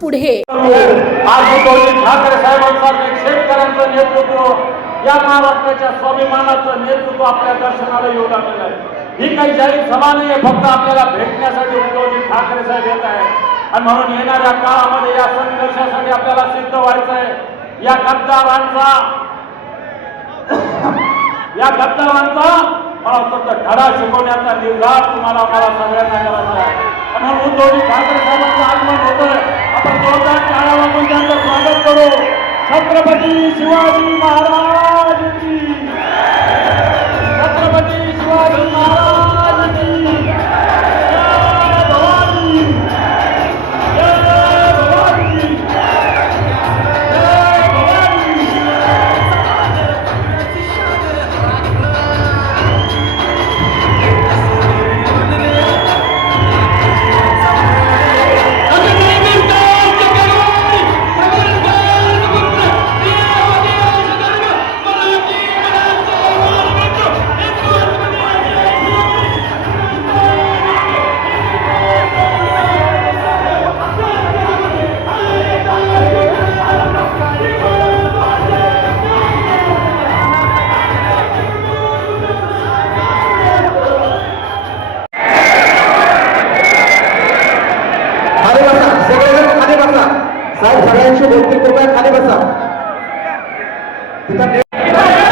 पुढे. आज उद्धवजी ठाकरे साहेबांचं एक शेतकऱ्यांचं नेतृत्व, या महाराष्ट्राच्या स्वाभिमानाचं नेतृत्व आपल्या दर्शनाला येऊ लागलेलं आहे. ही काही जाहीर सभा नाही आहे, फक्त आपल्याला भेटण्यासाठी उद्धवजी ठाकरे साहेब येत आहे. आणि म्हणून येणाऱ्या काळामध्ये या संघर्षासाठी आपल्याला सिद्ध व्हायचं आहे. या गद्दारांचा मला फक्त धडा शिकवण्याचा निर्धार तुम्हाला मला सगळ्यांना करायचा आहे. म्हणून उद्धवजी ठाकरे साहेबांचं आगमन होतोय. आपण जोरदार टाळ्या वाजवून त्यांचं स्वागत करू. छत्रपती शिवाजी महाराज की, छत्रपती शिवाजी महाराज की जय भवानी, जय भवानी, जय भवानी. साहेब सगळ्यांशी बोलतील, कृपया खाली बसा.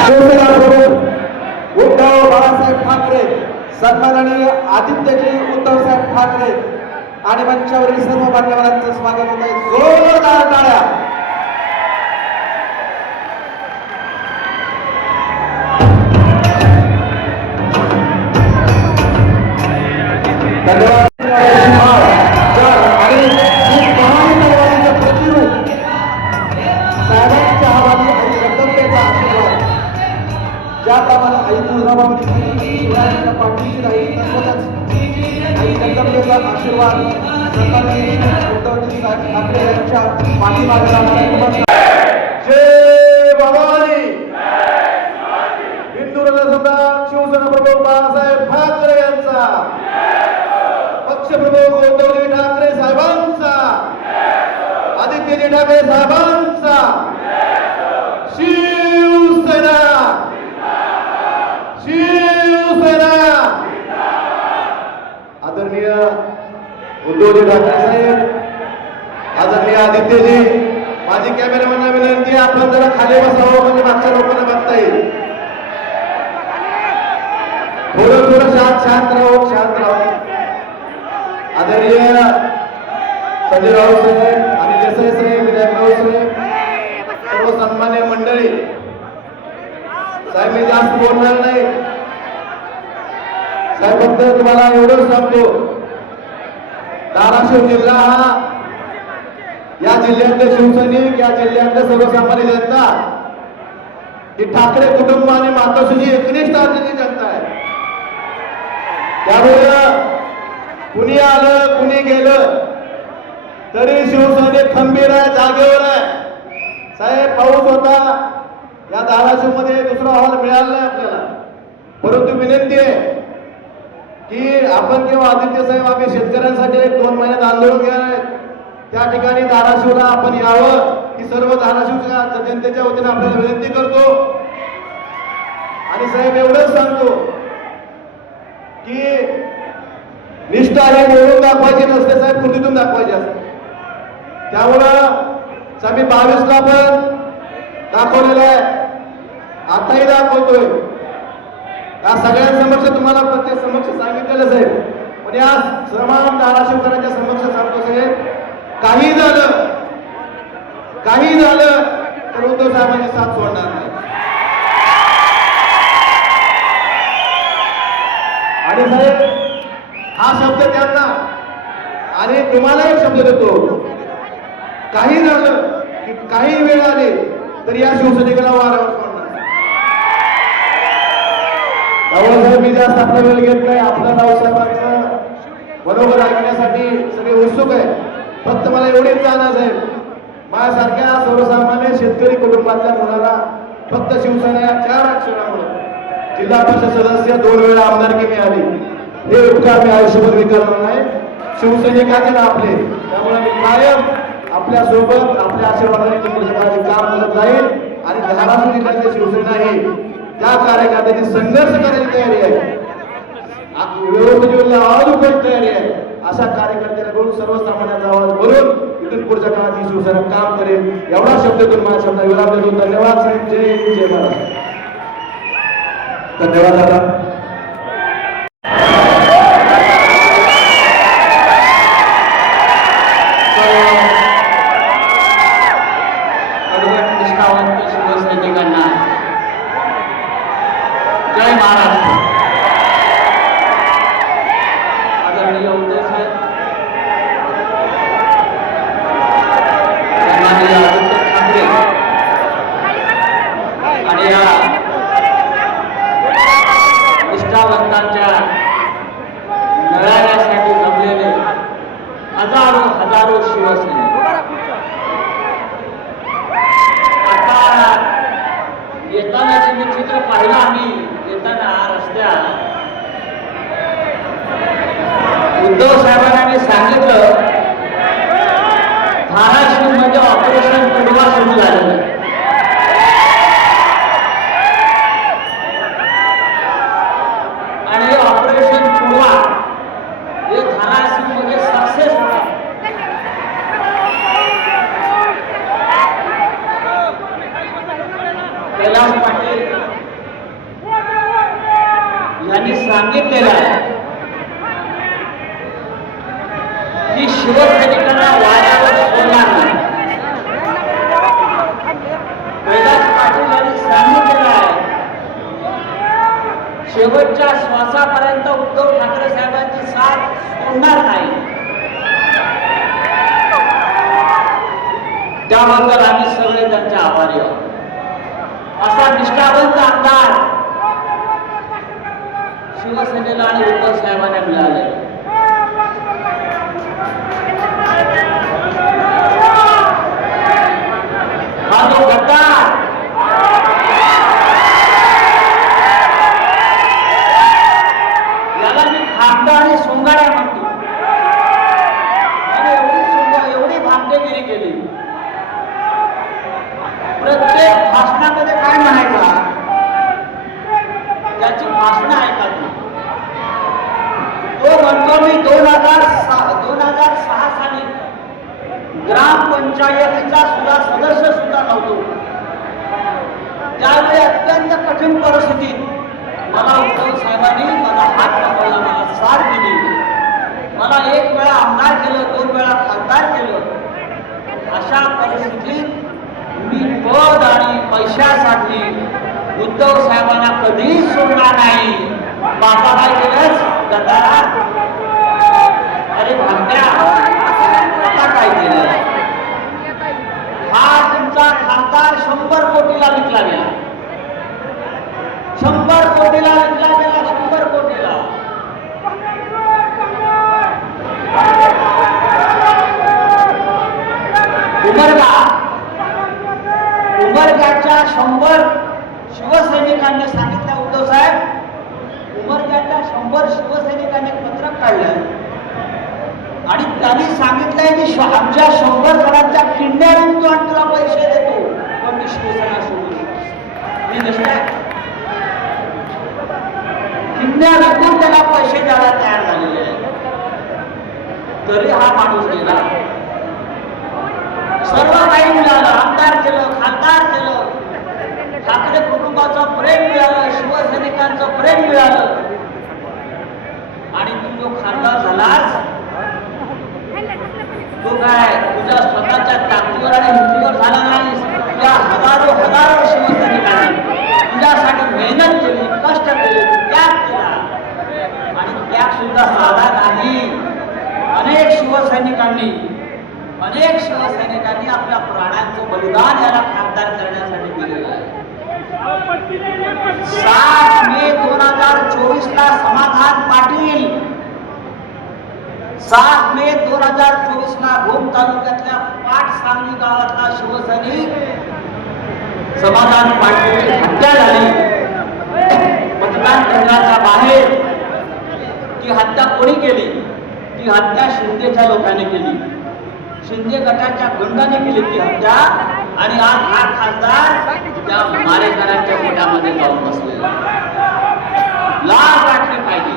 शिवसेना प्रमुख उद्धव बाळासाहेब ठाकरे, सन्माननीय आदित्यजी उद्धव साहेब ठाकरे आणि मंचावरील सर्व मान्यवरांचं स्वागत होत आहे. जोरदार टाळ्या. धन्यवाद. ज्याप्रमाणे आई तुळजाभवानी शिवरायांच्या पाठीशी राहील तसंच आई जगदंबेचा आशीर्वाद सन्माननीय उद्धवजी साहेब ठाकरे यांच्या पाठीमागे राहणार. जय भवानी. हिंदू सम्राट शिवसेना प्रमुख बाळासाहेब ठाकरे यांचा, पक्षप्रमुख उद्धवजी ठाकरे साहेबांचा, आदित्यजी ठाकरे साहेबांचा, शिवसेना शिवसेना. आदरणीय उद्धवजी ठाकरे साहेब, आदरणीय आदित्यजी, माझी कॅमेरामॅनला विनंती, आपण जरा खाली बसावं म्हणजे मागच्या लोकांना बघता येईल. थोडं शांत राहू, शांत राहू. आदरणीय संजय राऊत साहेब आणि देसाई साहेब, विनायक राऊत साहेब, सर्व सन्मान्य मंडळी, साहेब मी जास्त बोलणार नाही. साहेब फक्त तुम्हाला एवढंच सांगतो, धाराशिव जिल्हा हा या जिल्ह्यातले शिवसैनिक, या जिल्ह्यातले सर्वसामान्य जनता ही ठाकरे कुटुंब आणि मातोश्रीची एकनिष्ठ असलेली जनता आहे. त्यामुळे कुणी आलं कुणी गेलं तरी शिवसैनिक खंबीर आहे, जागेवर आहे. साहेब पाऊस होता, या धाराशिव मध्ये दुसरा हॉल मिळाला नाही आपल्याला, परंतु विनंती आहे की आपण किंवा आदित्य साहेब आम्ही शेतकऱ्यांसाठी 1-2 महिन्यात आंदोलन घेणार, त्या ठिकाणी धाराशिवला आपण यावं ही सर्व धाराशिवच्या जनतेच्या वतीने आपल्याला विनंती करतो. आणि साहेब एवढंच सांगतो की निष्ठा ही बोलून दाखवायची नसते साहेब, कृतीतून दाखवायची असते. त्यामुळं आम्ही 22ला पण दाखवलेलं आहे, आताही दाखवतोय. या सगळ्यांसमक्ष तुम्हाला प्रत्येक समक्ष सांगितलेलं साहेब, पण या समान धाराशिवकरांच्या समक्ष सांगतो साहेब, काही झालं तर उद्धव साहेबांची साथ सोडणार नाही. आणि साहेब हा शब्द त्यांना आणि तुम्हाला एक शब्द देतो, काही झालं की काही वेळ आली तर या शिवसैनिकाला वारावर सोडणार. त्यामुळे मी जास्त आपला वेळ घेत नाही. आपलं रावसाहेबांचं बरोबर ऐकण्यासाठी सगळे उत्सुक आहे. फक्त मला एवढीच जाणं साहेब, माझ्यासारख्या सर्वसामान्य शेतकरी कुटुंबातल्या मुलाला फक्त शिवसेना या 4 अक्षरामुळे जिल्हा परिषद सदस्य 2 वेळा आमदारकी मिळाली, हे उपकार मी आयुष्यभर विसरणार नाही. शिवसैनिकाचे ना आपले, त्यामुळे मी कायम आपल्या सोबत आपल्या आशीर्वादाने पुढच्या काळात काम करत जाईल आणि धाराशिव जिल्ह्यातली शिवसेना ही त्या कार्यकर्त्यांची संघर्ष करायची तयारी आहे, व्यवस्थेची आवाज उठवायची तयारी आहे. अशा कार्यकर्त्यांकडून सर्वसामान्यांचा आवाज बोलून इथून पुढच्या काळात ही शिवसेना काम करेल. एवढा शब्दातून माझ्या शब्दाला विराम देतो. धन्यवाद साहेब. जय हिंद, जय महाराष्ट्र. धन्यवाद दादा. निष्ठावंत शिवसैनिकांना जय महाराष्ट्र. आदरणीय उद्धव साहेब, सन्माननीय आदित्य ठाकरे आणि या निष्ठावंतांच्या मेळाव्यासाठी जमलेले हजारो शिवसैनिक. येताना जे मी चित्र पाहिलं, आम्ही येताना रस्त्यात उद्धव साहेबांनी सांगितलं धाराशिव मध्ये ऑपरेशन पुडवा सुरू झालेलं. आणि ऑपरेशन पुडवा हे धाराशिव मध्ये सक्सेस होता. कैलास पाटील यांनी सांगितलेलं आहे की शिवसैनिकांना वाऱ्यावर सोडणार नाही. कैलास पाटील यांनी सांगितलेलं आहे शेवटच्या श्वासापर्यंत उद्धव ठाकरे साहेबांची साथ सोडणार नाही. त्याबद्दल आम्ही सगळे त्यांचे आभारी आहोत. असा निष्ठावंत आमदार शिवसेनेला आणि उद्धव साहेबांना मिळाले. हा जो गद्दार याला मी खामदा आणि सोंगाड्या म्हणतो. आणि एवढी भामटेगिरी केली. प्रत्येक भाषणामध्ये काय म्हणायचा, त्याची भाषणं ऐका तू. तो म्हणतो मी 2006 साली ग्रामपंचायतीचा सुद्धा सदस्य सुद्धा नव्हतो. त्यावेळी अत्यंत कठीण परिस्थितीत मला उद्धव साहेबांनी मला हात पकडला, मला साथ दिली. मला एक वेळा आमदार केलं, 2 वेळा खासदार केलं. अशा परिस्थितीत मी पद आणि पैशासाठी उद्धव साहेबांना कधीच सोडणार नाही. बाबा काय केलंच गदारा, अरे भामट्या आता काय केलं. हा तुमचा खासदार 100 कोटीला विकला गेला. 100 कोटीला विकला गेला. 100 कोटीला. उमरग्याच्या 100 शिवसैनिकांनी सांगितलं, उद्धव साहेब, उमरग्याच्या 100 शिवसैनिकांनी पत्रक काढलं आणि त्यांनी सांगितलंय की आमच्या 100 जणांच्या किडण्या विकतो आणि तुला पैसे देतो, पण ती शिवसेना सोडू मी नसल्या. किडण्या विकून त्याला पैसे द्यायला तयार झालेले आहे. तरी हा माणूस गेला. सर्व काही मिळालं, आमदार केलं, खासदार केलं, ठाकरे कुटुंबाचं प्रेम मिळालं, शिवसैनिकांचं प्रेम मिळालं. आणि तू जो खासदार झालास तो काय तुझ्या स्वतःच्या ताकदीवर आणि हिमतीवर झाला नाही. त्या हजारो शिवसैनिकांनी तुझ्यासाठी मेहनत केली, कष्ट केले, त्याग केला. आणि त्याग सुद्धा साधा नाही. अनेक शिवसैनिकांनी आपल्या प्राणांचं बलिदान याला खासदार करण्यासाठी दिलेलं आहे. 7 मे 2024 ला समाधान पाटील, 7 मे 2024 ला भूम तालुक्यातल्या पाटसांगवी गावातला शिवसैनिक समाधान पाटीलची हत्या झाली. मतदान केंद्राच्या बाहेर ती हत्या कोणी केली? ती हत्या शिंदेच्या लोकांनी केली. शिंदे गटाच्या गुंडाने केली ती हत्या आणि आज हा खासदार त्या मारेकरांच्या पोटामध्ये जाऊन बसलेला. लाज वाटली पाहिजे.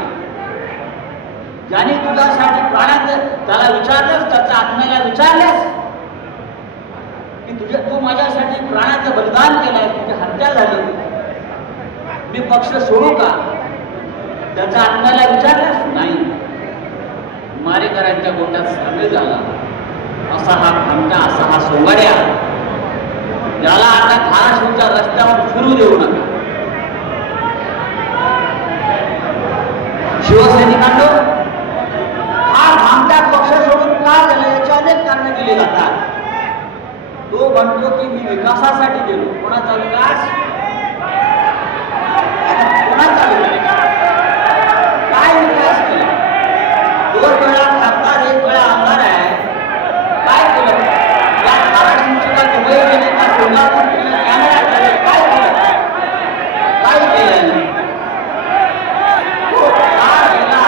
ज्याने तुझ्यासाठी प्राणात त्याला विचारलंस, त्याच्या आत्म्याला विचारलंस की तू माझ्यासाठी प्राणाचं बलिदान केलंय, तुझी हत्या झाली, मी पक्ष सोडू का? त्याच्या आत्म्याला विचारलंस? नाही. मारेकरांच्या गोटात सामील झाला. असा हा खमटा, असा हा सोंगाड्या, ज्याला आता धाराशिवच्या रस्त्यावर फिरू देऊ नका. शिवसैनिकांनो, हा भामटा पक्ष सोडून का झाला याची अनेक कारण दिली जातात. तो म्हणतो की मी विकासासाठी गेलो. कोणाचा विकास? कोणाचा विकास? काय विकास केला? 2 वेळा खासदार, 1 वेळा आमदार आहे. काय केलं? या धाराशिवची का दुबई गेले का सोलापूर केलं, कॅमेरा केले, काय केलं? काय केलं? तो का गेला?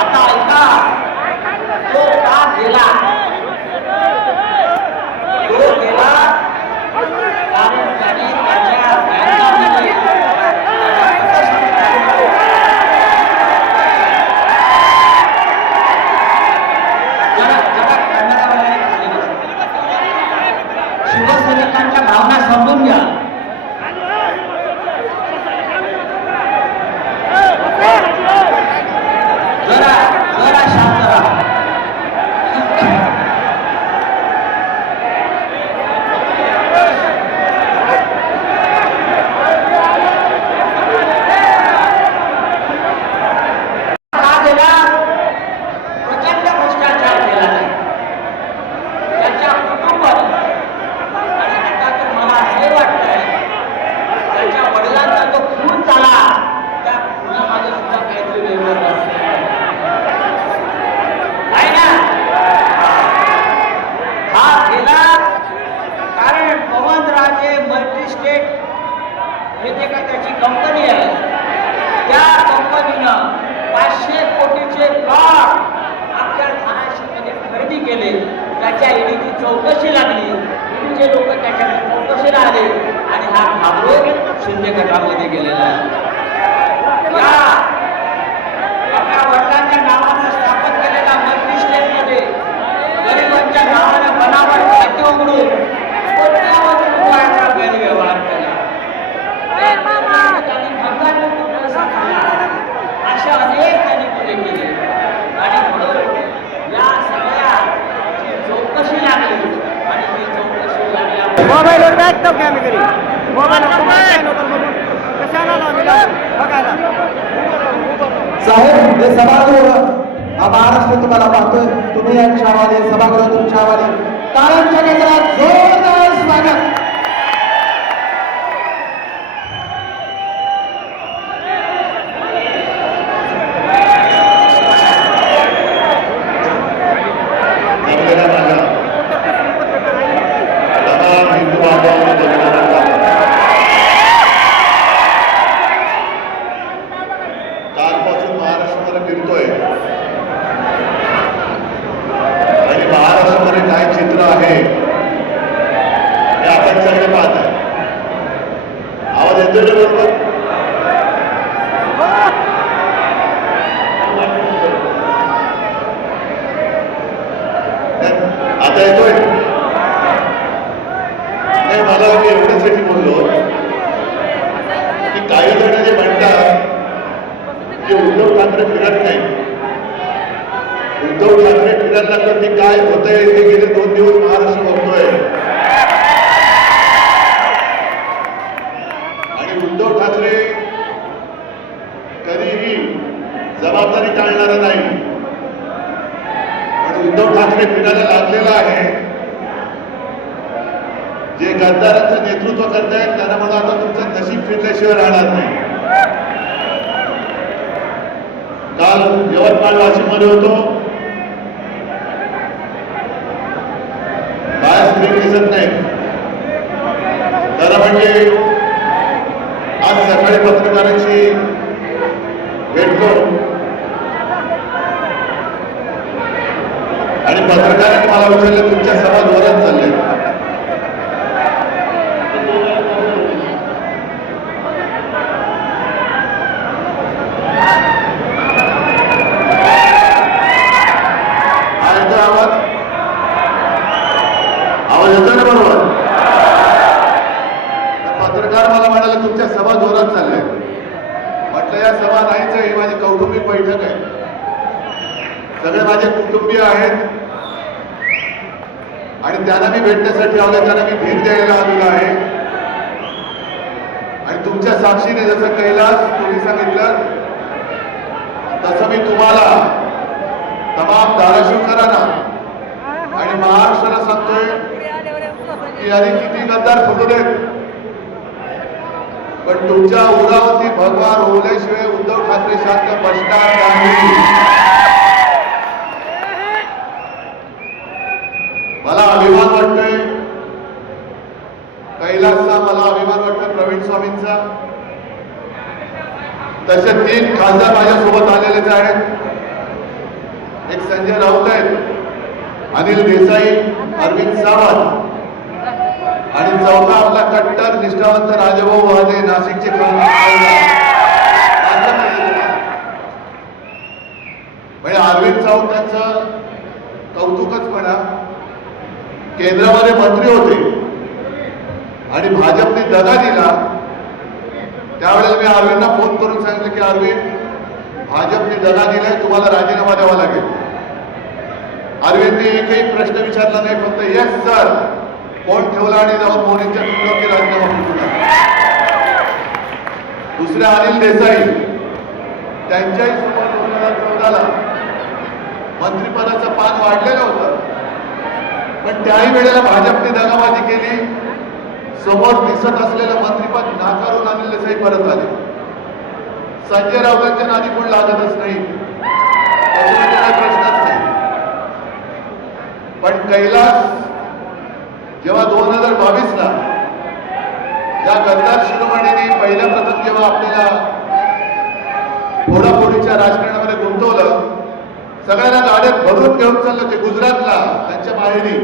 आता ऐका, तो का गेला? तो गेला कारण त्याने त्याच्या बँकामध्ये शिवसैनिकांच्या भावना समजून घ्या. जरा जरा शांत राहा. का गेला? प्रचंड भ्रष्टाचार केला नाही त्याच्या कुटुंबाने. आणि आता तर मला असे वाटतंय त्याच्या वडिलांचा जो खून झाला त्या खुनामध्ये सुद्धा काहीतरी वेगळं असेल. आहे ना? हा गेला कारण पवनराजे मल्टीस्टेट हे जे काही त्याची कंपनी आहे, त्या कंपनीनं 500 कोटीचे प्लॉट अख्ख्या धाराशिवमध्ये खरेदी केले. त्याच्या ईडीची चौकशी लागली. ईडीचे लोक त्याच्याकडे चौकशीला आले आणि हा घाबरून शिंदे गटामध्ये गेलेला आहे. या आपल्या वडिलांच्या नावानं स्थापन केलेल्या मल्टीस्टेटमध्ये गरिबांच्या नावानं बनावट खाते उघडून कोट्यावधी रुपयाचा गैरव्यवहार केला. त्यांनी भंगार कुठं साकारला. अशा अनेक त्यांनी गुन्हे केले आणि म्हणून या सगळ्याची चौकशी लागली आणि ही चौकशी लागल्यामुळे मोबाईलवर बॅगतो की आम्ही घरी मोबाईलवर काय नव्हतं म्हणून कशाला लावला बघायला. साहेब, हे सभागृह हा महाराष्ट्र तुम्हाला पाहतोय. तुम्ही यांच्या हवाले, सभागृह तुमच्या हवाले. टाळ्यांच्या गजरात जोरदार स्वागत. कालपासून महाराष्ट्रामध्ये फिरतोय आणि महाराष्ट्रामध्ये काय चित्र आहे हे आपण सगळे पाहत आहे. आवाज येतोय ना बरोबर? आता येतोय? नाही, मला मी एवढ्यासाठी बोललो की काही जण जे म्हणतात की उद्धव ठाकरे फिरत नाही, उद्धव ठाकरे फिरायला लागलं की काय होतंय हे गेले 2 दिवस महाराष्ट्र बघतोय. आणि उद्धव ठाकरे कधीही जबाबदारी टाळणारा नाही. आणि उद्धव ठाकरे फिरायला लागलेला आहे. जे गद्दारांचं नेतृत्व करतायत त्यांना मला आता तुमचं नशीब फिरल्याशिवाय राहणार नाही. काल यवतमाळ वाशिममध्ये होतो, बाहेर स्क्रीन दिसत नाही. तर म्हणजे आज सकाळी पत्रकारांशी भेटलो आणि पत्रकारांनी मला विचारलं तुमच्या सभा जोरात चालल्या. आवाज येतोय ना बरोबर? पत्रकार मला म्हणाले तुमच्या सभा जोरात चालल्या. म्हटलं या सभा नाहीच आहे, ही माझी कौटुंबिक बैठक आहे. सगळे माझे कुटुंबीय आहेत आणि त्यांना मी भेटण्यासाठी आलोय, त्यांना मी भेट द्यायला आलेलो आहे. आणि तुमच्या साक्षीने जसं कैलास तुम्ही सांगितलं तसं मी तुम्हाला तमाम धाराशिवकरांना आणि महाराष्ट्राला सांगतोय की अरे किती गद्दार फुटू देत, पण तुमच्या उरावरती भगवान होल्याशिवाय उद्धव ठाकरे शांत बसणार नाही. मला अभिमान वाटतोय कैलासचा, मला अभिमान वाटतोय प्रवीण स्वामींचा. तसे 3 खासदार माझ्यासोबत आलेलेच आहेत. एक संजय राऊत आहेत, अनिल देसाई, अरविंद सावंत आणि चौथा आपला कट्टर निष्ठावंत राजाभाऊ वाजे नाशिकचे म्हणजे अरविंद सावंतांचं कौतुकच म्हणा. केंद्रामध्ये मंत्री होते आणि भाजपने दगा दिला. त्यावेळेला मी अरविंदला फोन करून सांगितलं की अरविंद भाजपने दगा दिलाय, तुम्हाला राजीनामा द्यावा लागेल. अरविंदने एकही प्रश्न विचारला नाही, फक्त येस सर फोन ठेवला आणि जाऊन मोदींच्या टुकड्यावरती राजीनामा दिला. दुसरे अनिल देसाई, त्यांच्याही समोर 2014ला मंत्रिपदाचं पान वाढलेलं होतं, पण त्याही वेळेला भाजपने दगाबाजी केली. समोर दिसत असलेलं मंत्रिपद नाकारून अनिल देसाई परत आले. संजय राऊतांच्या नादी कोण लागतच नाही, त्याच्यामध्ये काही प्रश्नच नाही. पण कैलास जेव्हा 2022ला या गद्दार शिरोमणीने पहिल्या प्रथम जेव्हा आपल्याला फोडाफोडीच्या राजकारणामध्ये गुंतवलं, सगळ्यांना गाड्यात भरून घेऊन चाललं ते गुजरातला त्यांच्या माहेरी,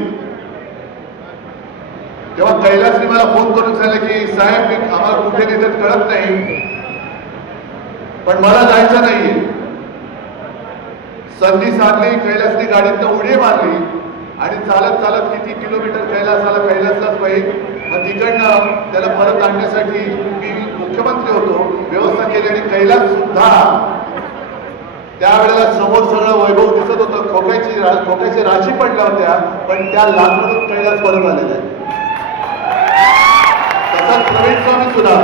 तेव्हा कैलासने मला फोन करून सांगितलं की साहेब मी आम्हाला कुठे नेतात कळत नाही, पण मला जायचं नाहीये. संधी साधली, कैलासने गाडीतनं उडी मारली आणि चालत चालत किती किलोमीटर कैलासलाच पाहिजे. मग तिकडनं त्याला परत आणण्यासाठी मी मुख्यमंत्री होतो, व्यवस्था केली आणि कैलास सुद्धा त्यावेळेला समोर सगळं वैभव दिसत होतं. खोक्याची राशी पडल्या होत्या, पण त्या लाकडून कैलास परत आलेला आहे. तसंच प्रवीण स्वामी सुद्धा.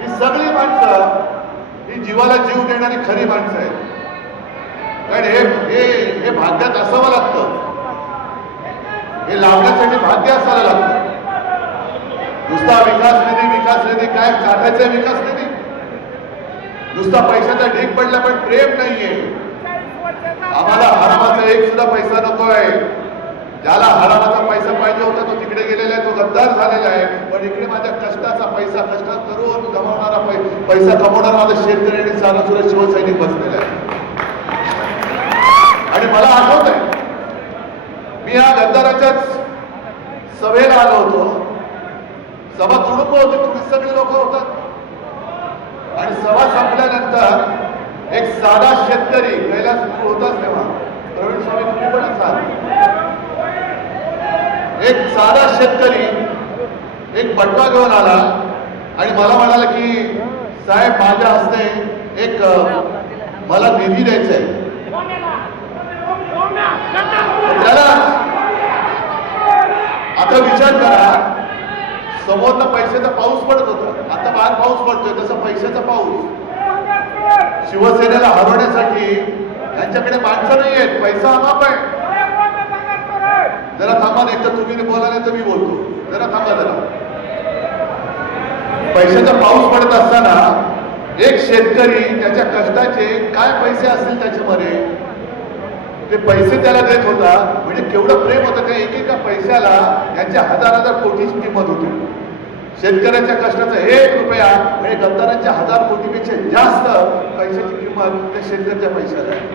ही सगळी माणसं ही जीवाला जीव देणारी खरी माणसं आहेत. कारण हे भाग्यात असावं लागतं, हे लाभण्यासाठी भाग्य असायला लागतं. नुसता विकास निधी काय साठायचा विकास निधी, नुसता पैशाचा ढीग पडला पण प्रेम नाहीये. आम्हाला हरामाचा एक सुद्धा पैसा नकोय. ज्याला हरामाचा पैसा पाहिजे होता तो तिकडे गेलेला आहे, तो गद्दार झालेला आहे. पण इकडे माझ्या कष्टाचा पैसा, कष्ट करून कमावणारा पैसा कमवणारा माझा शेतकरी आणि सारासुरा शिवसैनिक बसलेला आहे. आणि मला आठवत आहे मी या गद्दाराच्याच सभेला आलो होतो. सभा तुडुंब होती, तुम्ही सगळे लोक होतात. आणि सभा संपल्यानंतर एक साधा शेतकरी, कैलास होताच तेव्हा, प्रवीण स्वामी तुम्ही पण असाल, एक साधा शेतकरी एक बटवा घेऊन आला आणि मला म्हणाला की साहेब माझ्या हस्ते एक मला निधी द्यायचा आहे. त्याला आता विचार करा, समोरनं पैशाचा पाऊस पडत होता, आता बाहेर पाऊस पडतोय, तसा पैशाचा पाऊस. शिवसेनेला हरवण्यासाठी त्यांच्याकडे माणसं नाही आहेत, पैसा अमाप आहे. जरा थांबा, नाही तर तुम्ही बोला नाही तर मी बोलतो. जरा थांबा जरा. पैशाचा पाऊस पडत असताना एक शेतकरी त्याच्या कष्टाचे काय पैसे असतील त्याच्यामध्ये ते पैसे त्याला देत होता. म्हणजे केवढं प्रेम होतं त्या एकेका पैशाला. यांच्या हजार कोटीची किंमत होती. शेतकऱ्याच्या कष्टाचा 1 रुपया म्हणजे गद्दारांच्या 1000 कोटीपेक्षा जास्त पैशाची किंमत त्या शेतकऱ्याच्या पैशाला आहे.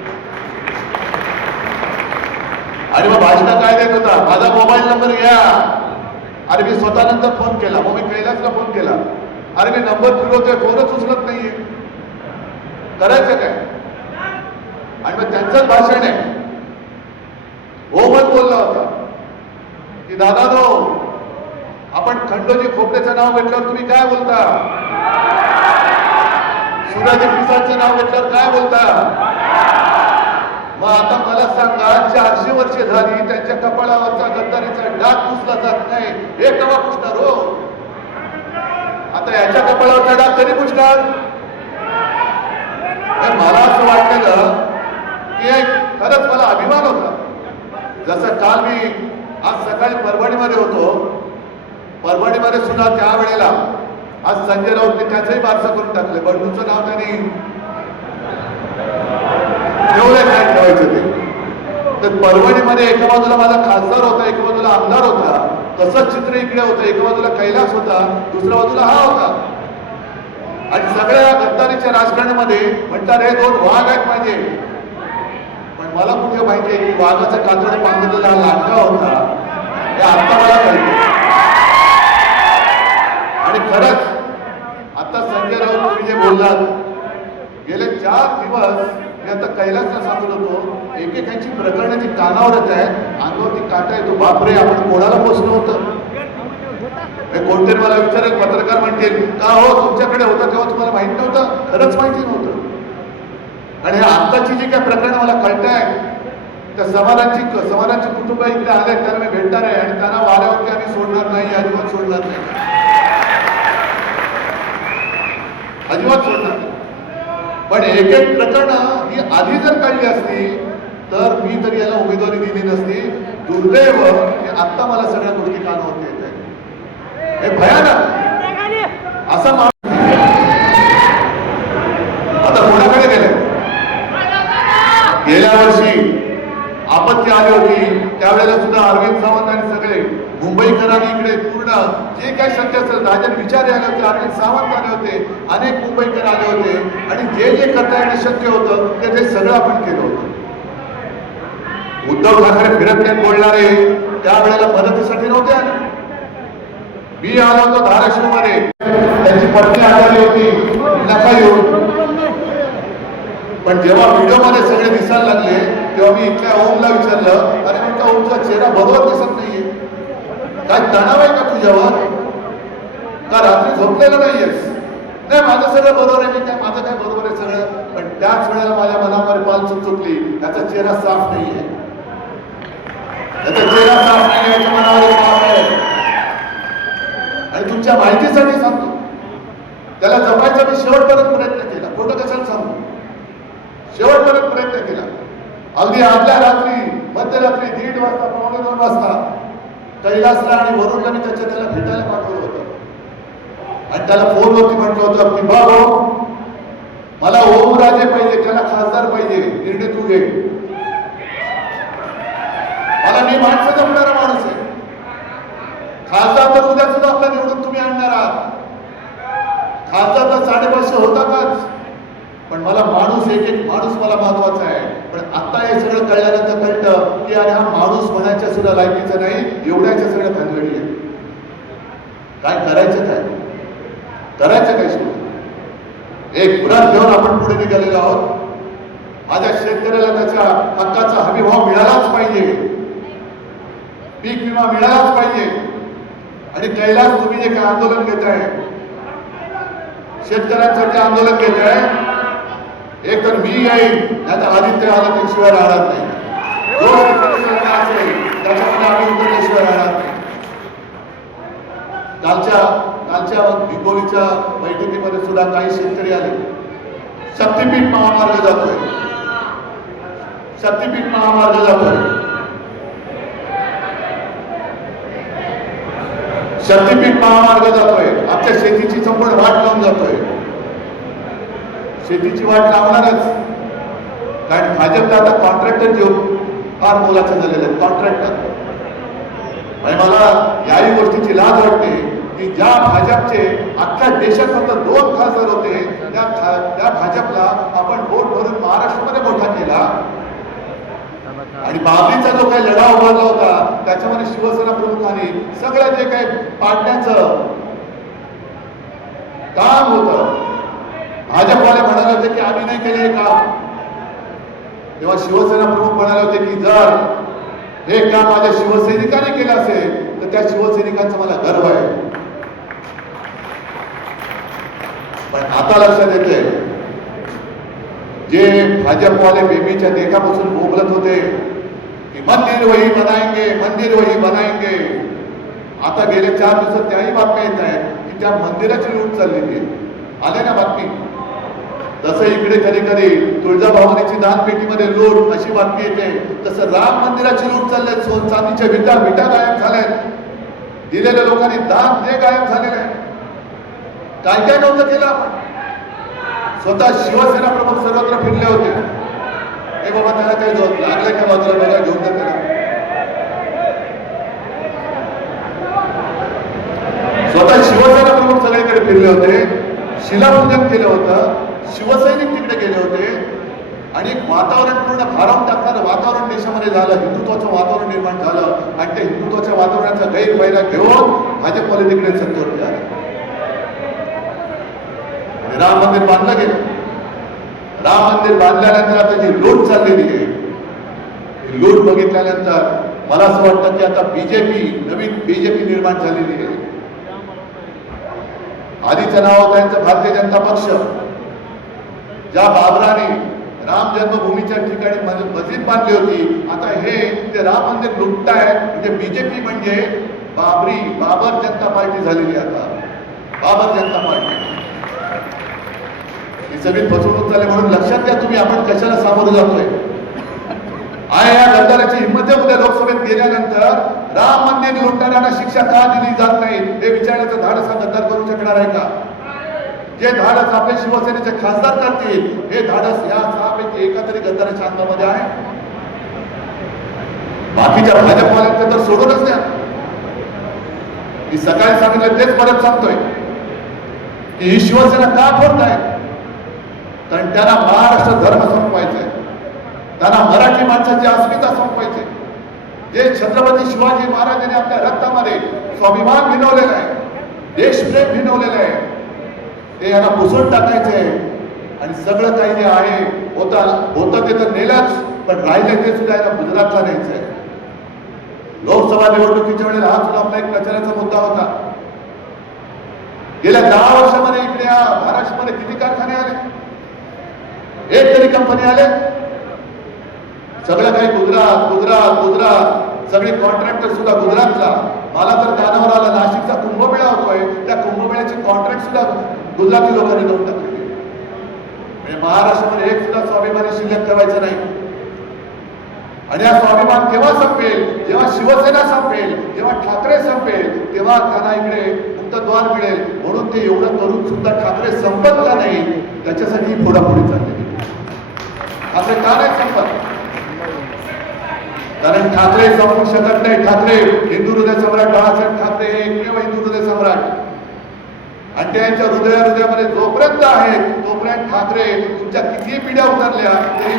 आणि मग भाषण काय देत होता, माझा मोबाईल नंबर घ्या. अरे मी स्वतः नंतर फोन केला, मग मी कैलासला फोन केला, अरे मी नंबर फिरवतोय, फोनच उचलत नाहीये, करायचं काय? आणि मग त्यांचंच भाषण आहे, ओमच बोलला होता की दादा नो, आपण खंडोजी खोपडेचं नाव घेतल्यावर तुम्ही काय बोलता, सूर्याजी पिसाळचं नाव घेतल्यावर काय बोलता? मग आता मला सांगा, 400 वर्षे झाली त्यांच्या कपाळावरचा गद्दारीचा डाग पुसला जात नाही, हे केव्हा पुसणार हो? आता याच्या कपाळावरचा डाग कधी पुसणार? मला असं वाटलेलं की खरंच मला अभिमान होता. जसं काल मी आज सकाळी परभणीमध्ये होतो, परभणीमध्ये सुद्धा त्यावेळेला आज संजय राऊतने त्याचंही बारसं करून टाकले, बंडूचं नाव त्यांनी ठेवलंय, काय ठेवायचं ते. तर परभणीमध्ये एका बाजूला माझा खासदार होता, एका बाजूला आमदार होता, तसंच चित्र इकडे होतं, एका बाजूला कैलास होता, दुसऱ्या बाजूला हा होता. आणि सगळ्या गद्दारीच्या राजकारणामध्ये म्हणतात हे दोन वाघ आहेत माझे. पण मला कुठे माहिती आहे की वाघाचा कातडे बांधलेला हा लाटका होता, हे आता मला कळलं. आणि खरंच आता संजय राऊत तुम्ही जे बोललात, गेले 4 दिवस मी आता कैलासला सांगत होतो, एकेकांची प्रकरणाची कानावर येत आहे, अंगावरती काटा येतो, बापरे आपण कोणाला पोचलो होतं. कोणतरी मला विचारेल, पत्रकार म्हणतील का हो तुमच्याकडे होतं तेव्हा तुम्हाला माहित नव्हतं? खरंच माहिती नव्हतं. आणि आत्ताची जी काही प्रकरण मला कळताय, त्या समाजांची कुटुंब इकडे आले, त्यांना मी भेटणार आहे आणि त्यांना वाऱ्यावरती आम्ही सोडणार नाही, अजिबात सोडणार नाही, अजिबात सोडणार नाही. पण एक एक प्रकरण ही आधी जर काढली असती तर मी तरी याला उमेदवारी दिली नसती. दुर्दैव हे आत्ता मला सगळ्या गोष्टी कानावरती येत आहे, हे भयानक असा माणूस आता कोणाकडे गेले. गेल्या वर्षी आपत्ती आली होती, त्यावेळेला सुद्धा अरविंद सावंत आणि सगळे मुंबईकरांनी इकडे पूर्ण जे काही शक्य असेल, राजन विचारे आले होते, अरविंद सावंत आले होते, अनेक मुंबईकर आले होते, आणि जे जे करता येणं शक्य होतं ते सगळं आपण केलं होतं. उद्धव ठाकरे फिरत नाही बोलणारे त्यावेळेला मदतीसाठी नव्हते आले. मी आलो होतो धाराशिवमध्ये, त्यांची पत्नी आढळली होती, नका येऊ. पण जेव्हा व्हिडिओमध्ये सगळे दिसायला लागले तेव्हा मी इथल्या ओमला विचारलं, अरे म्हणता ओमचा चेहरा बरोबर दिसत नाहीये, काय तणाव आहे का तुझ्यावर, का रात्री झोपलेलं नाहीयेस? नाही माझं सगळं बरोबर आहे, मी काय माझं काय बरोबर आहे सगळं. पण त्याच वेळेला माझ्या मनावर पाल चुकली, त्याचा चेहरा साफ नाहीये, त्याचा चेहरा साफ नाही, याच्या मनावर पाल आहे. आणि तुमच्या माहितीसाठी सांगतो, त्याला जपायचा मी शेवटपर्यंत प्रयत्न केला, खोटं कशाला सांगू, शेवटपर्यंत प्रयत्न केला. अगदी आदल्या रात्री मध्यरात्री 1:30 वाजता 1:45 वाजता कैलासला आणि वरुणला मी त्याला भेटायला पाठवलं होतं आणि त्याला फोनवरती म्हटलं होतं की बाबा मला ओमराजे पाहिजे, त्याला खासदार पाहिजे, निर्णय तू घे. मला मी माणसं जमणारा माणूस आहे, खासदार तर उद्या सुद्धा आपला निवडून तुम्ही आणणार आहात, खासदार तर 550 होतातच, पण मला माणूस एक एक माणूस मला महत्वाचा आहे. पण आता हे सगळं कळल्यानंतर कळतं की अरे हा माणूस म्हणायच्या सुद्धा लायकीचा नाही, एवढ्याच्या सगळ्या भानगडी आहे. काय करायचं, काय करायचं काय सुरू. एक व्रत घेऊन आपण पुढे निघालेलो आहोत. माझ्या शेतकऱ्याला त्याच्या हक्काचा हमी भाव मिळालाच पाहिजे, पीक विमा मिळालाच पाहिजे. आणि कैलास तुम्ही जे काय आंदोलन घेत आहे, शेतकऱ्यांसाठी आंदोलन घेत आहे, एक तर मी येईल नाही तर आदित्य आला त्याशिवाय राहणार नाही, त्याच्यामध्ये आम्ही उतरल्याशिवाय राहणार नाही. कालच्या हिंगोलीच्या बैठकीमध्ये सुद्धा काही शेतकरी आले. शक्तीपीठ महामार्ग जातोय, शक्तीपीठ महामार्ग जातोय, शक्तीपीठ महामार्ग जातोय, आमच्या शेतीची संपूर्ण वाट लावून जातोय. शेतीची वाट लावणारच, कारण भाजपला आता कॉन्ट्रॅक्टर घेऊन फार मोलाचं झालेलं आहे, कॉन्ट्रॅक्टर. आणि मला याही गोष्टीची लाज वाटते की ज्या भाजपचे अख्ख्या देशात फक्त 2 खासदार होते, त्या भाजपला आपण वोट भरून महाराष्ट्रामध्ये मोठा केला आणि बाबरीचा जो काही लढा उभारला होता त्याच्यामध्ये शिवसेना प्रमुखांनी सगळं जे काही पाडण्याचं काम होतं, भाजपवाले म्हणाले होते की आम्ही नाही केले हे काम, तेव्हा शिवसेना प्रमुख म्हणाले होते की जर हे काम माझ्या शिवसैनिकांनी केलं असेल तर त्या शिवसैनिकांचा मला गर्व आहे. पण आता लक्षात येते जे भाजपवाले बेबीच्या देखापासून बोबलत होते की मंदिर वही बनाएंगे, मंदिर वही बनाएंगे, आता गेल्या 4 दिवसात त्याही बातम्या येत आहेत की त्या मंदिराची लूट चाललेली आहे. आले ना बातमी? जसं इकडे कधी कधी तुळजाभवानीची दानपेटीमध्ये लूट अशी बातमी येते, तसं राम मंदिराची लूट चालली, सोन चांदीच्या विटा गायब झाल्यात, दिलेल्या लोकांनी दान ते गायब झालेले आहे. काय काय नव्हतं केलं आपण? स्वतः शिवसेना प्रमुख सर्वत्र फिरले होते. हे बाबा त्याला काही लागलंय का बाजूला बघा, घेऊन द्या त्याला. स्वतः शिवसेना प्रमुख सगळीकडे फिरले होते, शिलापूजन केलं होतं, शिवसैनिक तिकडे गेले होते आणि एक वातावरण पूर्ण भारावून टाकणारं वातावरण देशामध्ये झालं, हिंदुत्वाचं वातावरण निर्माण झालं आणि त्या हिंदुत्वाच्या वातावरणाचा गैरफायदा घेऊन भाजपवाले तिकडे सत्तेवरती आले. राम मंदिर बांधलं गेलं. राम मंदिर बांधल्यानंतर आता जी लूट चाललेली आहे, लूट बघितल्यानंतर मला असं वाटतं की आता नवीन बीजेपी निर्माण झालेली आहे. आधीचं नाव होतं त्यांचं भारतीय जनता पक्ष. ज्या बाबराने राम जन्मभूमीच्या ठिकाणी मस्जिद बांधली होती, आता हे ते राम मंदिर लुटतायत. म्हणजे बीजेपी म्हणजे बाबर जनता पार्टी झालेली आता, बाबर जनता पार्टी. ही सगळी फसवणूक झाली. म्हणून लक्षात घ्या तुम्ही आपण कशाला सामोरं जातोय. आहे या गद्दाराची हिंमत आहे उद्या लोकसभेत गेल्यानंतर राम मंदिर लुटणाऱ्यांना शिक्षा का दिली जात नाही हे विचारण्याचं धाडस हा गद्दार करू शकणार आहे का? जे धाडस आपले शिवसेनेचे खासदार करतील हे धाडस या 6पैकी एका तरी गद्दाराच्या अंगामध्ये आहे. बाकीच्या भाजपवाल्यांचं तर सोडूनच द्या. मी सकाळी सांगितलं तेच परत सांगतोय की ही शिवसेना का फोडताय? कारण त्यांना महाराष्ट्र धर्म संपवायचा आहे, त्यांना मराठी माणसाची अस्मिता संपवायची. जे छत्रपती शिवाजी महाराजांनी आपल्या रक्तामध्ये स्वाभिमान भिनवलेला आहे, देशप्रेम भिनवलेलं आहे, ते यांना पुसून टाकायचे आणि सगळं काही जे आहे होतं ते तर नेलंच, पण राहिले ते सुद्धा यांना गुजरातला न्यायचंय. लोकसभा निवडणुकीच्या वेळेला हा सुद्धा आपला एक प्रचाराचा मुद्दा होता. गेल्या 10 वर्षामध्ये इकडे महाराष्ट्रामध्ये किती कारखाने आले? एक तरी कंपनी आले? सगळं काही गुजरात, सगळे कॉन्ट्रॅक्टर सुद्धा गुजरातला. मला तर कानावर आला नाशिकचा कुंभमेळा होतोय, त्या कुंभमेळ्याचे कॉन्ट्रॅक्ट सुद्धा गुजराती लोकांनी देऊन टाकले. म्हणजे महाराष्ट्रामध्ये एक सुद्धा स्वाभिमानी शिल्लक ठेवायचं नाही. आणि हा स्वाभिमान केव्हा संपेल? जेव्हा शिवसेना संपेल, जेव्हा ठाकरे संपेल, तेव्हा त्यांना इकडे मुक्तद्वार मिळेल. म्हणून ते एवढं करून सुद्धा ठाकरे संपत का नाही त्याच्यासाठी फोडाफोडी चाललेली. ठाकरे का नाही संपत? कारण ठाकरे संपू शकत नाही. ठाकरे हिंदू हृदय सम्राट बाळासाहेब ठाकरे हे एकमेव हिंदू हृदय सम्राट. आणि त्यांच्या हृदयामध्ये जोपर्यंत आहे तोपर्यंत ठाकरे तुमच्या किती पिढ्या उतरल्या तरी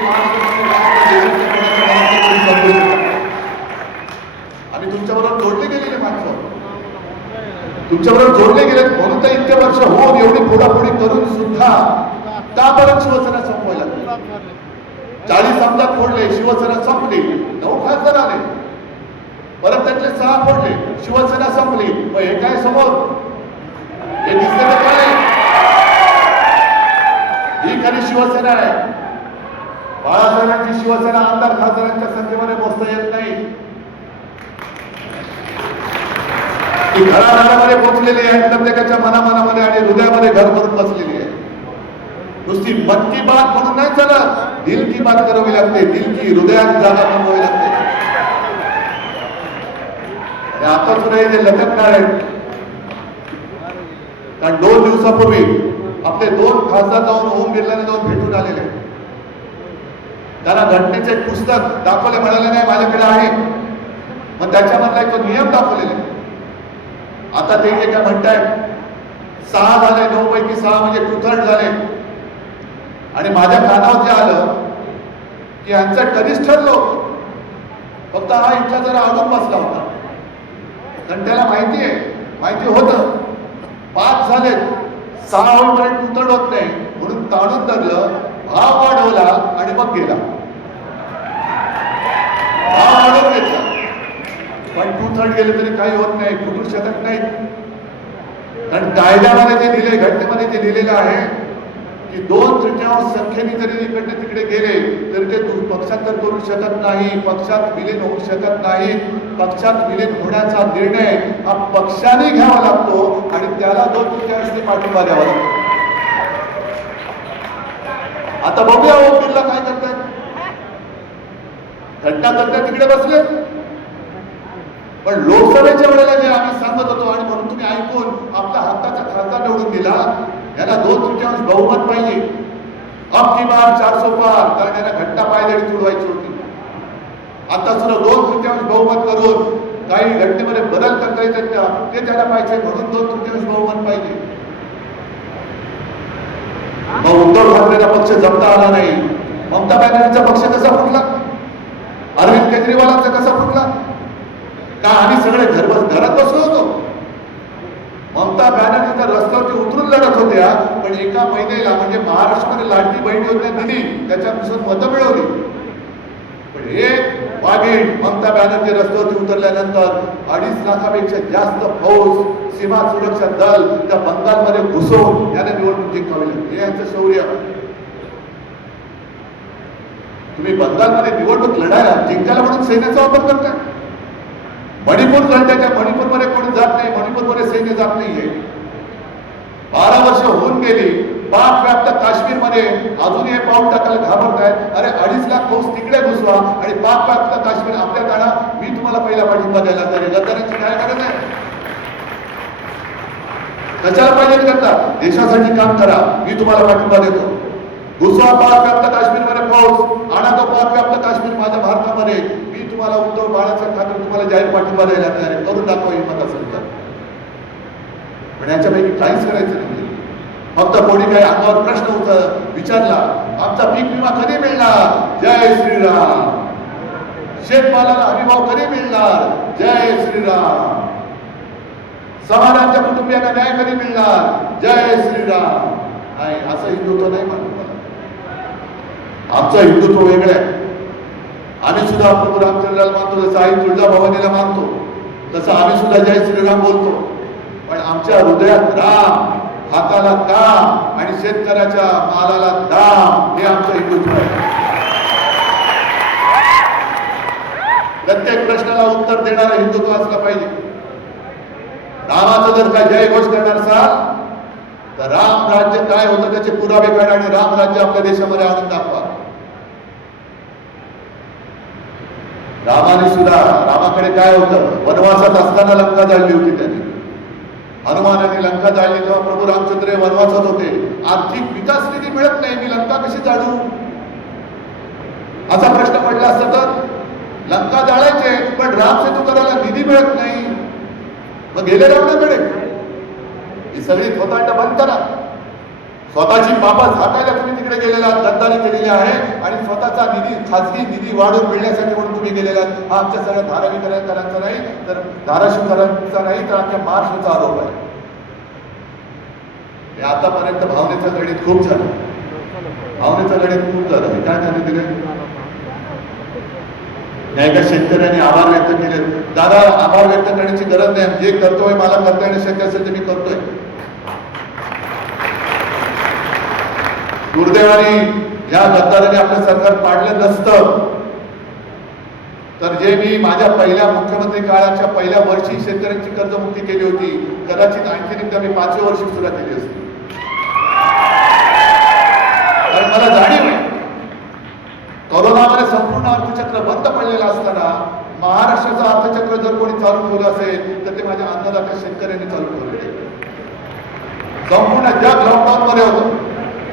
आम्ही तुमच्याबरोबर जोडले गेलेले माणसं, तुमच्याबरोबर जोडले गेले. म्हणून तर इतके वर्ष होऊन एवढी फोडाफोडी करून सुद्धा का परत शिवसेना संपवायला? 40 आमदार फोडले, शिवसेना संपली, 9 खासदार आले, परत त्यातले 6 फोडले, शिवसेना संपली. मग हे काय समोर हे दिसते तर काय? ही खरी शिवसेना आहे. बाळासाहेबांची शिवसेना आमदार खासदारांच्या संख्येमध्ये मोजता येत नाही. ती घराघरामध्ये पोहोचलेली आहे, प्रत्येकाच्या मनामध्ये आणि हृदयामध्ये घर भरून बसलेली आहे. नुसती मन की बात म्हणून नाही चालत, दिल की बात करावी लागते, दिल की हृदयात जागा बनवावी लागते. आणि आता सुद्धा हे जे लटकणार आहेत, कारण 2 दिवसापूर्वी आपले 2 खासदार जाऊन ओम बिर्लाने जाऊन भेटून आलेले. त्यांना घटनेचे एक पुस्तक दाखवले, म्हणाले नाही माझ्याकडे आहे. मग त्याच्यामधला एक तो नियम दाखवलेले. आता ते जे काय म्हणतायत 6 झाले, 9 पैकी 6 म्हणजे 2/3 झाले. आणि माझ्या कानावर जे आलं की यांचं कनिष्ठ लोक फक्त हा इथला जरा अडून बसला होता, कारण त्याला माहिती होतं 5 झाले 6 होईपर्यंत तुटड होत नाही, म्हणून ताणून धरलं, भाव वाढवला आणि मग गेला. भाव वाढवून घेतला, पण 2/3 गेले तरी काही होत नाही, फुटू शकत नाही. कारण कायद्यामध्ये जे दिले, घटनेमध्ये जे लिहिलेलं आहे की 2/3 संख्येने जरी इकडे तिकडे गेले तरी ते पक्षांतर करू शकत नाही, पक्षात विलीन होऊ शकत नाही. पक्षात विलीन होण्याचा निर्णय हा पक्षाने घ्यावा लागतो आणि त्याला 2/3 पाठिंबा द्यावा लागतो. आता बघूया ओम बिर्ला काय करतात. घटनातज्ञ तिकडे बसले, पण लोकसभेच्या वेळेला जे आम्ही सांगत होतो आणि म्हणून तुम्ही ऐकून आपला हक्काचा खासदार निवडून दिला, याला 2/3 बहुमत पाहिजे, अब की बार 400 पार, कारण याला घटना पायदळी तुडवायची होती. आता सुद्धा 2/3 बहुमत करून काही घटनेमध्ये बदल करता येतात का ते त्याला पाहिजे, म्हणून 2/3 बहुमत पाहिजे. मग उद्धव ठाकरेचा पक्ष जमता आला नाही, ममता बॅनर्जीचा पक्ष कसा फुटला, अरविंद केजरीवालांचा कसा फुटला, का आम्ही सगळे घरात बसलो होतो. ममता बॅनर्जी तर रस्त्यावरती उतरून लढत होत्या, पण एका महिलेला म्हणजे महाराष्ट्रामध्ये लाडकी बहीण योजना दिली, त्याच्यापासून मतं मिळवली. पण एक वाघीण ममता बॅनर्जी रस्त्यावरती उतरल्यानंतर 2.5 लाखापेक्षा जास्त फौज, सीमा सुरक्षा दल त्या बंगालमध्ये घुसवून याने निवडणूक जिंकावी लागली. हे यांचं शौर्य. तुम्ही बंगालमध्ये निवडणूक लढायला जिंकायला म्हणून सैन्याचा वापर करताय. मणिपूर लढण्याच्या मणिपूरमध्ये कोणी जात नाही, मणिपूरमध्ये सैन्य जात नाहीये. 12 वर्ष होऊन गेली, पाक व्याप्त काश्मीरमध्ये अजूनही हे पाऊल टाकायला घाबरतायत. अरे 2.5 लाख फौज तिकडे घुसवा आणि पाक व्याप्त काश्मीर आपल्या काळा, मी तुम्हाला पहिला पाठिंबा द्यायला तरी गद्दारांची काय गरज आहे. कशाला पाहिजे करता, देशासाठी काम करा, मी तुम्हाला पाठिंबा देतो. घुसवा पाक व्याप्त काश्मीरमध्ये फौज, आणा तो पाक व्याप्त काश्मीर माझ्या भारतामध्ये, मी तुम्हाला उद्धव बाळासाहेब ठाकरे तुम्हाला जाहीर पाठिंबा द्यायला तयार आहे, करून दाखवा हिंमत असेल तर. पण याच्यापैकी काहीच करायचं नाही. फक्त कोणी काही अंगावर प्रश्न विचारला, आमचा पीक विमा कधी मिळणार, जय श्रीराम. शेतमालाला हमीभाव कधी मिळणार, जय श्रीराम. समाजाच्या कुटुंबियांना न्याय कधी मिळणार, जय श्रीराम. नाही, असं हिंदुत्व नाही म्हणतो मला. आमचं हिंदुत्व वेगळं आहे. आम्ही सुद्धा प्रभू रामचंद्राला मानतो, जसं आई तुळजाभवानीला मानतो, तसं आम्ही सुद्धा जय श्रीराम बोलतो. पण आमच्या हृदयात राम, हाताला काम आणि शेतकऱ्याच्या मालाला दाम, हे आमचं हिंदुत्व आहे. प्रत्येक प्रश्नाला उत्तर देणारं हिंदुत्व असलं पाहिजे. रामाचं जर काय जय घोष करणार असाल तर राम राज्य काय होतं त्याचे पुरावे काढा आणि राम राज्य आपल्या देशामध्ये आणून दाखवा. रामाने सुद्धा, रामाकडे काय होतं, वनवासात असताना लंका जाळली होती त्यांनी. हनुमानाने लंका जाळली तेव्हा प्रभू रामचंद्र वनवासात होते. आर्थिक विकास निधी मिळत नाही, मी लंका कशी जाळू, असा प्रश्न पडला असता तर लंका जाळायचे, पण रामसेतू करायला निधी मिळत नाही, मग गेले रावणाकडे. ही सगळी खोतांड बंद करा. स्वतःची पापा झाकायला तुम्ही तिकडे गेलेला आहात, गद्दारी केलेली आहे आणि स्वतःचा निधी, खाजगी निधी वाढून मिळण्यासाठी म्हणून तुम्ही गेलेला आहात. हा आमच्या सगळ्या धारावीकरांचा नाही तर धाराशिवकरांचा नाही तर आमच्या महाराष्ट्राचा आरोप आहे. हे आतापर्यंत भावनेचं गणित खूप झालं, भावनेचं गणित खूप झालं. हे काय झालं तिकडे नाही का, शेतकऱ्यांनी आभार व्यक्त केले. दादा, आभार व्यक्त करण्याची गरज नाही, जे करतोय मला करता येणं शक्य असेल ते मी करतोय. दुर्दैवाने या गद्दाराने आपलं सरकार पाडलं नसतं तर जे मी माझ्या पहिल्या मुख्यमंत्री काळाच्या पहिल्या वर्षी शेतकऱ्यांची कर्जमुक्ती केली होती, कदाचित आणखी एकदा मी 5व्या वर्षी सुद्धा केली असती. कारण मला जाणीव आहे, कोरोनामध्ये संपूर्ण अर्थचक्र बंद पडलेलं असताना महाराष्ट्राचं अर्थचक्र जर कोणी चालू ठेवलं असेल तर ते माझ्या अन्नदात्या शेतकऱ्यांनी चालू ठेवलेले. संपूर्ण जग लॉकडाऊन मध्ये होतं,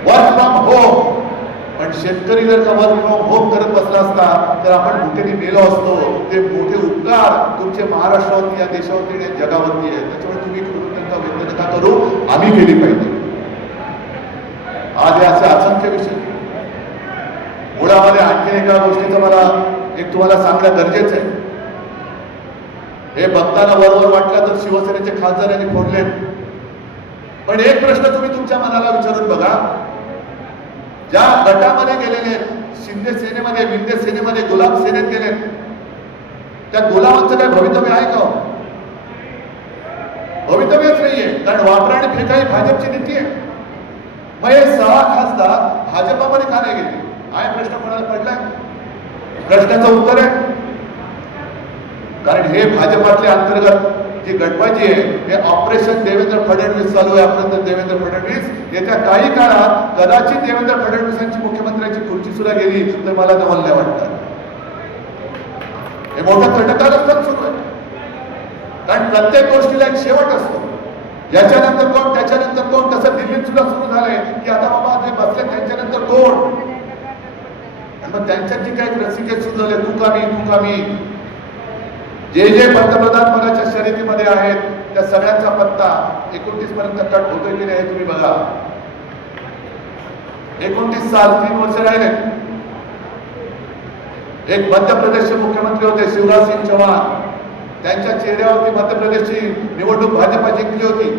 वर्क फ्रॉम होम, पण शेतकरी जर का वर्क फ्रॉम होम करत बसला असता तर आपण भुकेने मेलो असतो. ते मोठे उपकार तुमचे महाराष्ट्रावरती, या देशावरती आणि या जगावरती आहे. त्याच्यामुळे तुम्ही कृतज्ञता व्यक्त नका करू, आम्ही केली पाहिजे. आज हे असे असंख्य विषय. मुळामध्ये आणखी एका गोष्टीचं मला एक तुम्हाला सांगणं गरजेचं आहे. हे बघताना वरवर वाटलं तर शिवसेनेचे खासदार यांनी फोडले, पण एक प्रश्न तुम्ही तुमच्या मनाला विचारून बघा, ज्या गटामध्ये गेलेले, शिंदे सेनेमध्ये, विंदे सेनेमध्ये, गुलाम सेनेत गेले, त्या गुलामांचं काय भवितव्य आहे का? भवितव्यच नाहीये, कारण वापरा आणि फेका ही भाजपची नीती आहे. मग हे 6 खासदार भाजपामध्ये का नाही गेले? हा प्रश्न कोणाला पडलाय? प्रश्नाचं उत्तर आहे, कारण हे भाजपातले अंतर्गत जी गटबाजी आहे, हे ऑपरेशन देवेंद्र फडणवीस चालू आहे. आपल्यानंतर देवेंद्र फडणवीस येत्या काही काळात कदाचित देवेंद्र फडणवीसांची मुख्यमंत्र्यांची खुर्ची सुद्धा गेली तर मला नवल नाही वाटतं. हे मोठा खटकालच सुरू आहे, कारण प्रत्येक गोष्टीला एक शेवट असतो. याच्यानंतर कोण, त्याच्यानंतर कोण, तसं दिल्लीत सुद्धा सुरू झालंय की आता बाबा जे बसले त्यांच्यानंतर कोण, आणि मग त्यांच्यात जी काही रसिके सुरू झाले, तू का मी, जे जे पंतप्रधान पदाच्या शर्यतीमध्ये आहेत त्या सगळ्यांचा पत्ता 29 पर्यंत कट होतोय की नाही तुम्ही बघा. 29 साल, 3 वर्ष राहिले. एक मध्य प्रदेशचे मुख्यमंत्री होते शिवराज सिंग चौहान, त्यांच्या चेहऱ्यावरती मध्य प्रदेशची निवडणूक भाजपा जिंकली होती.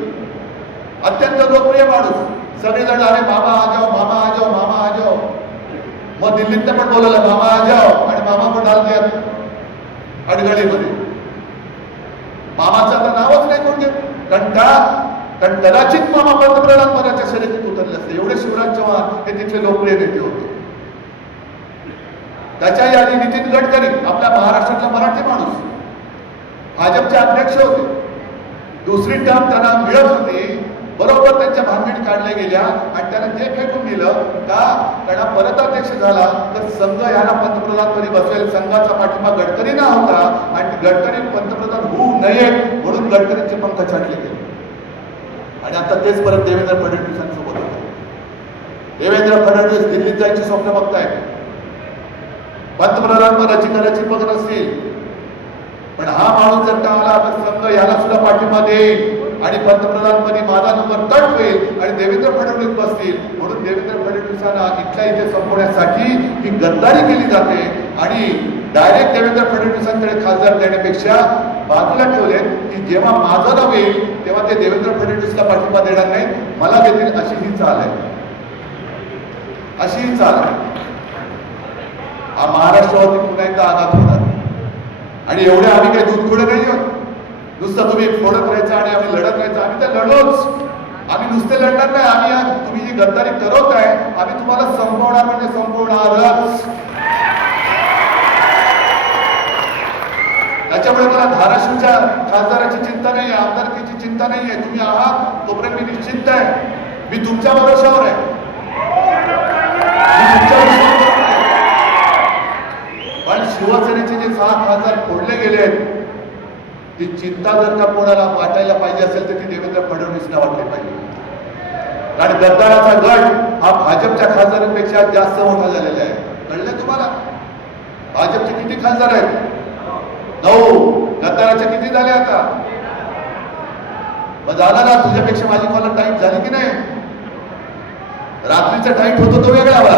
अत्यंत लोकप्रिय माणूस, सगळेजण अरे मामा आ जाओ, मामा आ जाओ, मामा आ जाओ. मग दिल्लीत पण बोलवलं मामा आ जाओ, आणि मामा पण आले अडगळीमध्ये. मामाचं आता नावच नाही कोण घेत, कारण कदाचित मामा पंतप्रधान पदाच्या शर्यतीत उतरले असते. एवढे शिवराज चौहान हे तिथले लोकप्रिय नेते होते. त्याच्याही आधी नितीन गडकरी, आपल्या महाराष्ट्रातला मराठी माणूस, भाजपचे अध्यक्ष होते. दुसरी टर्म त्यांना मिळत होती, बरोबर त्यांच्या भानगडी काढल्या गेल्या आणि त्याने ते फेकून दिलं का, कारण परत अध्यक्ष झाला तर संघ याला पंतप्रधानपदी बसवेल. संघाचा पाठिंबा गडकरींना होता आणि गडकरी पंतप्रधान होऊ नये म्हणून गडकरींचे पंख छाटले गेले. आणि आता तेच परत देवेंद्र फडणवीसांसोबत होते. देवेंद्र फडणवीस दिल्लीत जायची स्वप्न बघतायत, पंतप्रधान पदाची करायची बघत असतील, पण हा माणूस जर का आला तर संघ याला सुद्धा पाठिंबा देईल आणि पंतप्रधानपदी माझा नंबर तट होईल आणि देवेंद्र फडणवीस बसतील. म्हणून देवेंद्र फडणवीसांना इथल्या इथे संपवण्यासाठी ही गद्दारी केली जाते आणि डायरेक्ट देवेंद्र फडणवीसांकडे खासदार देण्यापेक्षा बाजूला ठेवले की जेव्हा माझं नाव येईल तेव्हा ते देवेंद्र फडणवीसला पाठिंबा देणार नाही, मला देतील, अशी ही चाल आहे, अशी ही चाल आहे. हा महाराष्ट्रावरती पुन्हा एकदा आघात होणार. आणि एवढे आम्ही काही दूध खुडे नाही आहोत, नुसतं तुम्ही फोडत राहायचं आणि आम्ही लढत राहायचं. आम्ही तर लढलोच, आम्ही नुसते लढणार नाही. आम्ही आज तुम्ही जी गद्दारी करत आहे आम्ही तुम्हाला संपवणार म्हणजे संपवणारच. त्याच्यामुळे मला धाराशिवच्या खासदाराची चिंता नाही, आमदारकीची चिंता नाही आहे. तुम्ही आहात तोपर्यंत मी निश्चिंत आहे, मी तुमच्या भरोशावर आहे, मी तुमच्या विश्वासावर आहे. पण शिवसेनेचे जे 6 खासदार फोडले गेले ती चिंता जर का कोणाला वाटायला पाहिजे असेल तर ती देवेंद्र फडणवीसला वाटली पाहिजे. कारण गद्दाराचा गट हा भाजपच्या खासदारांपेक्षा जास्त मोठा झालेला आहे. कळलं तुम्हाला? भाजपचे किती खासदार आहेत? 9. गद्दाराच्या किती झाले आता? मग झाला ना, तुझ्यापेक्षा माझी कॉलर टाईट झाली की नाही? रात्रीचा टाईट होतो तो वेगळा बा,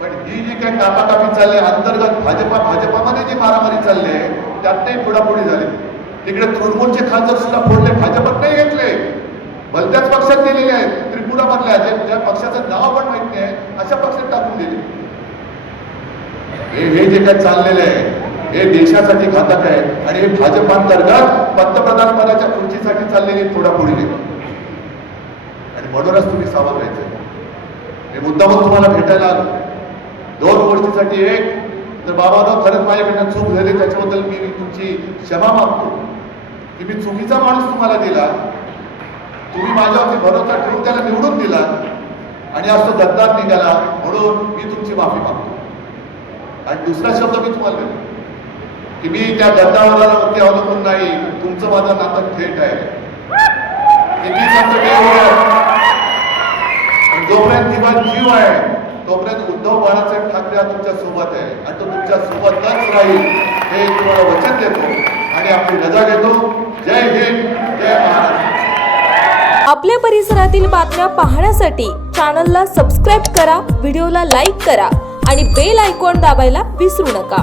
पण ही जी काही कापाकापी चालली अंतर्गत भाजपामध्ये जी मारामारी चालली आहे त्यातही फोडाफोडी झाली. तिकडे तृणमूलचे खासदार सुद्धा फोडले, भाजपात नाही घेतले, भलत्याच पक्षात दिलेले आहेत. त्रिपुरा मधल्या ज्या पक्षाचं नाव पण माहित नाही अशा पक्षात टाकून दिले. हे जे काय चाललेलं आहे हे देशासाठी घातक आहे आणि हे भाजपांतर्गत पंतप्रधान पदाच्या खुर्चीसाठी चाललेली फोडाफोडी आहे. आणि म्हणूनच तुम्ही सावध राहायचं. हे मुद्दामून तुम्हाला भेटायला आलो 2 गोष्टीसाठी. एक तर बाबांनो, खरंच माझ्याकडनं चूक झाली, त्याच्याबद्दल मी तुमची क्षमा मागतो की मी चुकीचा माणूस तुम्हाला दिला, तुम्ही माझ्यावरती भरोसा ठेवून त्याला निवडून दिला आणि आज तो गद्दार निघाला, म्हणून मी तुमची माफी मागतो. आणि दुसरा शब्द मी तुम्हाला देतो की मी त्या गद्दारावरती अवलंबून नाही, तुमचं माझं नातं थेट आहे. किती जोपर्यंत जीवन जीव आहे तोपर्यंत उद्धव बाळासाहेब ठाकरे तुमच्या सोबत आहे आणि तो तुमच्या सोबतच राहील हे तुम्हाला वचन देतो आणि आपली रजा घेतो. जय हिंद, जय महाराष्ट्र. आपल्या परिसरातील बातम्या पाहण्यासाठी चॅनलला सबस्क्राईब करा, व्हिडिओला लाईक करा आणि बेल आयकॉन दाबायला विसरू नका.